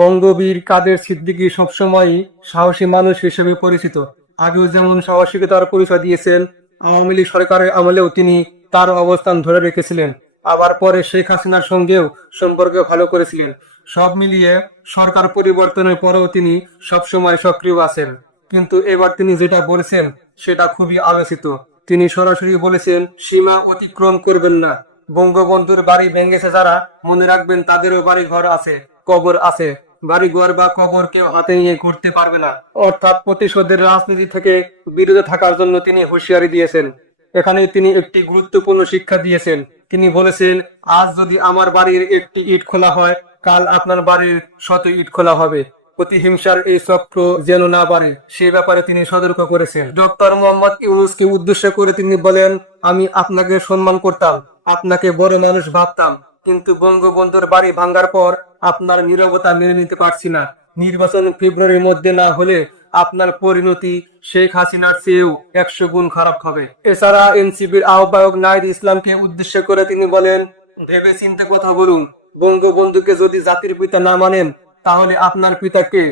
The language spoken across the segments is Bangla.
বঙ্গবীর কাদের সিদ্দিকী সবসময়ই সাহসী মানুষ হিসেবে পরিচিত। আগেও যেমন সাহসিকতার পরিচয় দিয়েছেন, আওয়ামী লীগ সরকারের আমলেও তিনি তার অবস্থান ধরে রেখেছিলেন। আবার পরে শেখ হাসিনার সঙ্গেও সম্পর্ক ভালো করেছিলেন। সব মিলিয়ে সরকার পরিবর্তনের পরেও তিনি সবসময় সক্রিয় আছেন। কিন্তু এবার তিনি যেটা বলেছেন, সেটা খুবই আলোচিত। তিনি সরাসরি বলেছেন, সীমা অতিক্রম করবেন না। বঙ্গবন্ধুর বাড়ি ভেঙেছে যারা, মনে রাখবেন তাদেরও বাড়ি ঘর আছে, কবর আছে। বাড়ি ঘর বা কবর কেউ হাতে নিয়ে ঘুরতে পারবে না। অর্থাৎ প্রতিশোধের রাজনীতি থেকে বিরত থাকার জন্য তিনি হুঁশিয়ারি দিয়েছেন। এখানে তিনি একটি গুরুত্বপূর্ণ শিক্ষা দিয়েছেন। তিনি বলেছেন, আজ যদি আমার বাড়ির একটি ইট খোলা হয়, কাল আপনার বাড়ির শত ইট খোলা হবে। প্রতিহিংসার এই চক্র যেন না বাড়ে। সে ব্যাপারে তিনি সতর্ক করেছেন। ডক্টর মোহাম্মদ ইউনুসকে উদ্দেশ্য করে তিনি বলেন, আমি আপনাকে সম্মান করতাম, আপনাকে বড় মানুষ ভাবতাম। কিন্তু বঙ্গবন্ধুর বাড়ি ভাঙ্গার পর আপনার নীরবতা মেনে নিতে পারছি না। নির্বাচন ফেব্রুয়ারির মধ্যে না হলে আপনার পরিণতি শেখ হাসিনার চেয়েও একশো গুণ খারাপ হবে। এছাড়া এনসিপির আহ্বায়ক নাইদ ইসলামকে উদ্দেশ্য করে তিনি বলেন ভেবে চিন্তে কথা বলুন, বঙ্গবন্ধুকে যদি জাতির পিতা না মানেন, তাহলে আপনার পিতাকে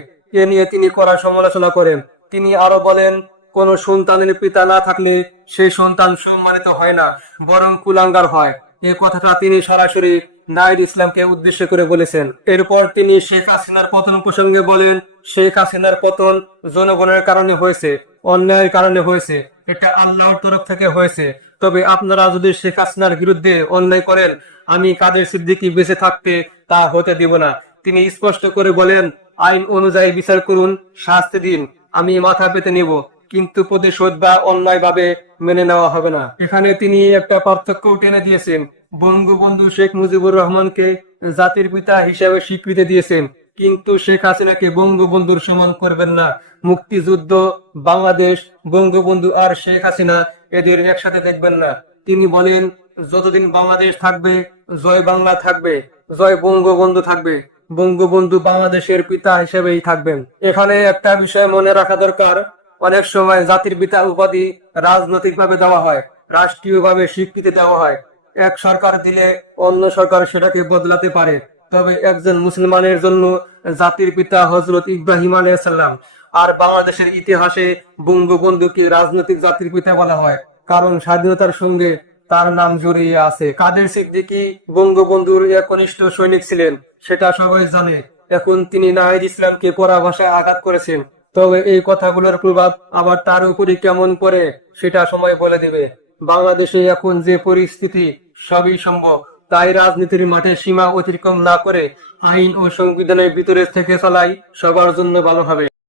এ নিয়ে তিনি কড়া সমালোচনা করেন। তিনি আরও বলেন, কোন সন্তানের পিতা না থাকলে সেই সন্তান সম্মানিত হয় না, বরং কুলাঙ্গার হয়। এ কথাটা তিনি সরাসরি নাইদ ইসলামকে উদ্দেশ্য করে বলেছেন। এরপর তিনি শেখ হাসিনার পতন প্রসঙ্গে বলেন, শেখ হাসিনার পতন জনগণের কারণে হয়েছে, অন্যায়ের কারণে হয়েছে, এটা আল্লাহর তরফ থেকে হয়েছে। তবে আপনারা যদি শেখ হাসিনার বিরুদ্ধে অন্যায় করেন, আমি কাদের সিদ্দিকি বেঁচে থাকতে তা হতে দিব না। তিনি স্পষ্ট করে বলেন, আইন অনুযায়ী বিচার করুন, শাস্তি দিন, আমি মাথা পেতে নিব। কিন্তু প্রতিশোধ বা অন্যায় ভাবে মেনে নেওয়া হবে না। এখানে তিনি একটা পার্থক্য টেনে দিয়েছেন। বঙ্গবন্ধু শেখ মুজিবুর রহমানকে জাতির পিতা হিসেবে স্বীকৃতি দিয়েছেন। কিন্তু শেখ হাসিনাকে বঙ্গবন্ধুর সমান করবেন না। মুক্তিযুদ্ধ, বাংলাদেশ, বঙ্গবন্ধু আর শেখ হাসিনা এদের একসাথে দেখবেন না। তিনি বলেন, যতদিন বাংলাদেশ থাকবে, জয় বাংলা থাকবে, জয় বঙ্গবন্ধু থাকবে, বঙ্গবন্ধু বাংলাদেশের পিতা হিসেবেই থাকবেন। এখানে একটা বিষয় মনে রাখা দরকার। অনেক সময় জাতির পিতা উপাধি রাজনৈতিকভাবে দেওয়া হয়, রাষ্ট্রীয়ভাবে স্বীকৃতি দেওয়া হয়। এক সরকার দিলে অন্য সরকার সেটাকে বদলাতে পারে। তবে একজন মুসলমানের জন্য জাতির পিতা হজরত ইব্রাহিম আলাইসাল্লাম আর বাংলাদেশের ইতিহাসে বঙ্গবন্ধুকে রাজনৈতিক জাতির পিতা বলা হয়। কারণ স্বাধীনতার সঙ্গে তার নাম জড়িয়ে আছে। কাদের সিদ্দিকী বঙ্গবন্ধুর একনিষ্ঠ সৈনিক ছিলেন, সেটা সবাই জানে। এখন তিনি নাহিদ ইসলামকে পড়া ভাষায় আঘাত করেছেন। তবে এই কথাগুলোর প্রভাব আবার তার উপরে কেমন পড়ে, সেটা সময় বলে দেবে। বাংলাদেশে এখন যে পরিস্থিতি, সবই সম্ভব। তাই রাজনীতির মাঠে সীমা অতিক্রম না করে আইন ও সংবিধানের ভিতরে থেকে চালাই সবার জন্য ভালো হবে।